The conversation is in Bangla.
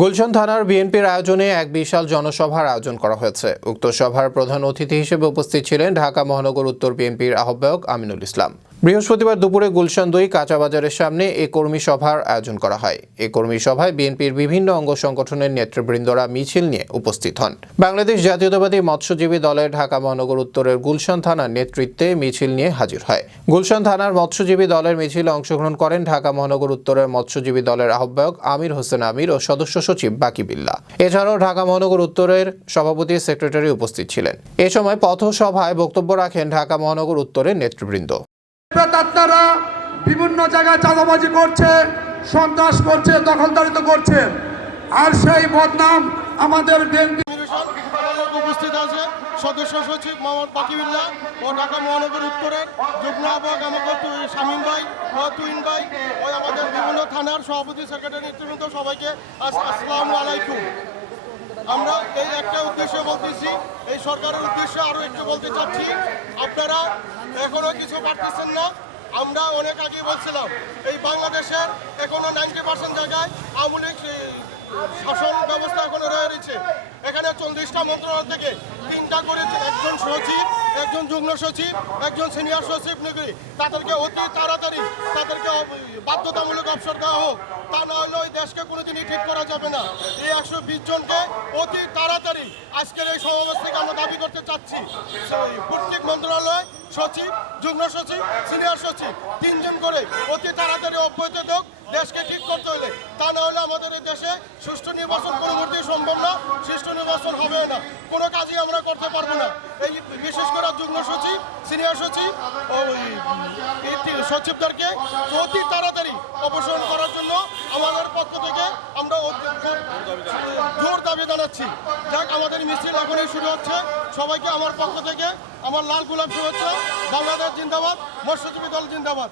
গুলশান থানার বিএনপির আয়োজনে এক বিশাল জনসভার আয়োজন করা হয়েছে। উক্ত সভার প্রধান অতিথি হিসেবে উপস্থিত ছিলেন ঢাকা মহানগর উত্তর বিএনপির আহ্বায়ক আমিনুল ইসলাম। বৃহস্পতিবার দুপুরে গুলশান 2 কাঁচা বাজারের সামনে এই কর্মী সভার আয়োজন করা হয়। এই কর্মী সভায় বিএনপির বিভিন্ন অঙ্গ সংগঠনের নেতৃবৃন্দরা মিছিল নিয়ে উপস্থিত হন। বাংলাদেশ জাতীয়তাবাদী মৎস্যজীবী দলের ঢাকা মহানগর উত্তরের গুলশান থানার নেতৃত্বে মিছিল নিয়ে হাজির হয়। গুলশান থানার মৎস্যজীবী দলের মিছিলে অংশগ্রহণ করেন ঢাকা মহানগর উত্তরের মৎস্যজীবী দলের আহ্বায়ক আমির হোসেন আমির ও সদস্য সচিব বাকি বিল্লাহ। এছাড়াও ঢাকা মহানগর উত্তরের সভাপতি সেক্রেটারি উপস্থিত ছিলেন। এ সময় পথসভায় বক্তব্য রাখেন ঢাকা মহানগর উত্তরের নেতৃবৃন্দ। আপনারা বিভিন্ন জায়গায় চাঁদাবাজি করছে, সন্ত্রাস করছে, দখলদারিত্ব করছে, আর সেই বদনাম আমাদের বিএনপি উপস্থিত আছে সদস্য সচিব মোহাম্মদ বাকি বিল্লাহ ও ঢাকা মহানগর উত্তরের যুগ্ম আহ্বায়ক আমাদের শামীম ভাই ও তুইন ভাই ও আমাদের বিভিন্ন থানার সভাপতি সেক্রেটারি নেতৃবৃন্দ সবাইকে আসসালামু আলাইকুম। আমরা এই একটা উদ্দেশ্য বলতেছি, এই সরকারের উদ্দেশ্যে আরও একটু বলতে চাচ্ছি, আপনারা এখনও কিছু পারতেছেন না। আমরা অনেক আগে বলছিলাম এই বাংলাদেশের এখনো 90% জায়গায় আওয়ামী লীগ শাসন ব্যবস্থা এখনো রয়েছে। এখানে 40টা মন্ত্রণালয় থেকে 3টা করে একজন সচিব, একজন যুগ্ম সচিব, একজন সিনিয়র সচিব নিয়োগী, তাদেরকে অতি তাড়াতাড়ি তাদেরকে বাধ্যতামূলক অবসর দেওয়া হোক। তা না হলে ওই দেশকে কোনোদিনই ঠিক করা যাবে না। এই 120 জনকে অতি তাড়াতাড়ি আজকের এই সমাবেশ থেকে আমরা দাবি করতে চাচ্ছি, প্রত্যেক মন্ত্রণালয় সচিব, যুগ্ম সচিব, সিনিয়র সচিব 3 জন করে অতি তাড়াতাড়ি অব্যাহতি দেওক দেশকে ঠিক করতে হলে। তা না হলে আমাদের এই দেশে সুষ্ঠু নির্বাচন কোনো মুহূর্তেই সম্ভব না, সুষ্ঠু নির্বাচন হবে না, কোনো কাজই আমরা করতে পারবো না। এই বিশেষ করে যুগ্ম সচিব, সিনিয়র সচিব ও সচিবদেরকে অতি তাড়াতাড়ি অপসারণ করার জন্য আমাদের পক্ষ থেকে আমরা জোর দাবি জানাচ্ছি। যাক, আমাদের মিছিল এখনই শুরু হচ্ছে। সবাইকে আমার পক্ষ থেকে আমার লাল গোলাপ শুভেচ্ছা। বাংলাদেশ জিন্দাবাদ, মৎস্যজীবী দল জিন্দাবাদ।